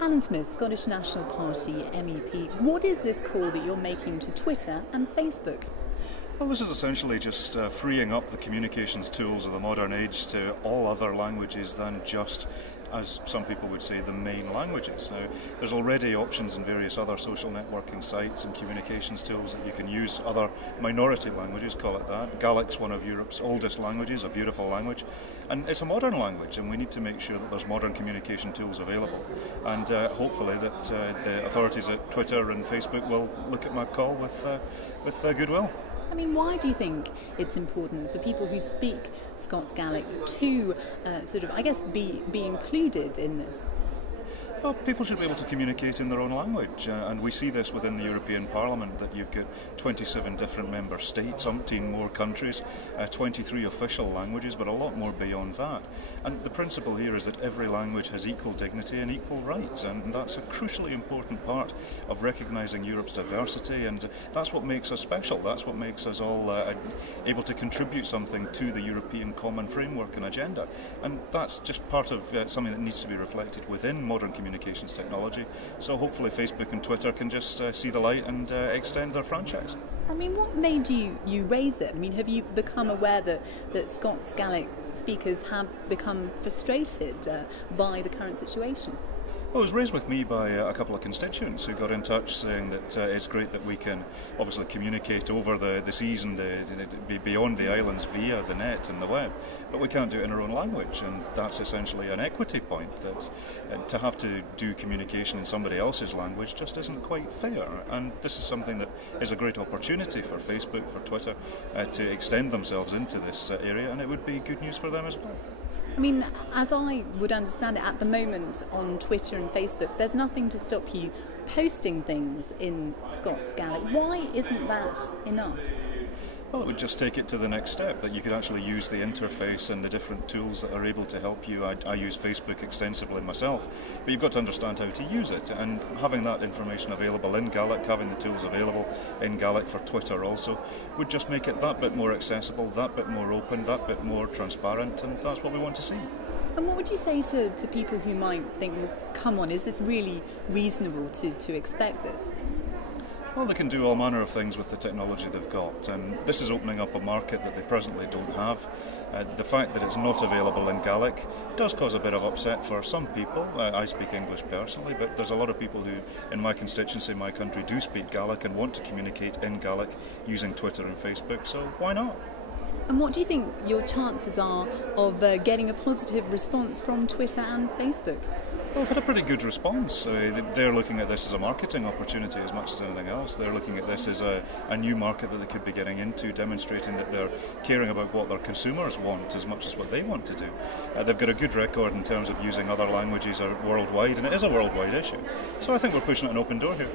Alyn Smith, Scottish National Party MEP. What is this call that you're making to Twitter and Facebook? Well, this is essentially just freeing up the communications tools of the modern age to all other languages than just, as some people would say, the main languages. Now, there's already options in various other social networking sites and communications tools that you can use other minority languages, call it that. Gaelic's one of Europe's oldest languages, a beautiful language, and it's a modern language, and we need to make sure that there's modern communication tools available. And hopefully that the authorities at Twitter and Facebook will look at my call with goodwill. I mean, why do you think it's important for people who speak Scots Gaelic to be included in this? Well, people should be able to communicate in their own language, and we see this within the European Parliament, that you've got 27 different member states, umpteen more countries, 23 official languages, but a lot more beyond that. And the principle here is that every language has equal dignity and equal rights, and that's a crucially important part of recognising Europe's diversity, and that's what makes us special. That's what makes us all able to contribute something to the European common framework and agenda. And that's just part of something that needs to be reflected within modern communications technology, so hopefully Facebook and Twitter can just see the light and extend their franchise. I mean, what made you raise it? I mean, have you become aware that Scots Gaelic speakers have become frustrated by the current situation? Well, it was raised with me by a couple of constituents who got in touch saying that it's great that we can obviously communicate over the seas and beyond the islands via the net and the web, but we can't do it in our own language, and that's essentially an equity point, that to have to do communication in somebody else's language just isn't quite fair. And this is something that is a great opportunity for Facebook, for Twitter, to extend themselves into this area, and it would be good news for them as well. I mean, as I would understand it, at the moment on Twitter and Facebook, there's nothing to stop you posting things in Scots Gaelic. Why isn't that enough? Well, it would just take it to the next step, that you could actually use the interface and the different tools that are able to help you. I use Facebook extensively myself, but you've got to understand how to use it, and having that information available in Gaelic, having the tools available in Gaelic for Twitter also, would just make it that bit more accessible, that bit more open, that bit more transparent, and that's what we want to see. And what would you say to people who might think, well, come on, is this really reasonable to expect this? Well, they can do all manner of things with the technology they've got, and this is opening up a market that they presently don't have. The fact that it's not available in Gaelic does cause a bit of upset for some people. I speak English personally, but there's a lot of people who, in my constituency, my country, do speak Gaelic and want to communicate in Gaelic using Twitter and Facebook, so why not? And what do you think your chances are of getting a positive response from Twitter and Facebook? Well, I've had a pretty good response. They're looking at this as a marketing opportunity as much as anything else. They're looking at this as a new market that they could be getting into, demonstrating that they're caring about what their consumers want as much as what they want to do. They've got a good record in terms of using other languages worldwide, and it is a worldwide issue. So I think we're pushing an open door here.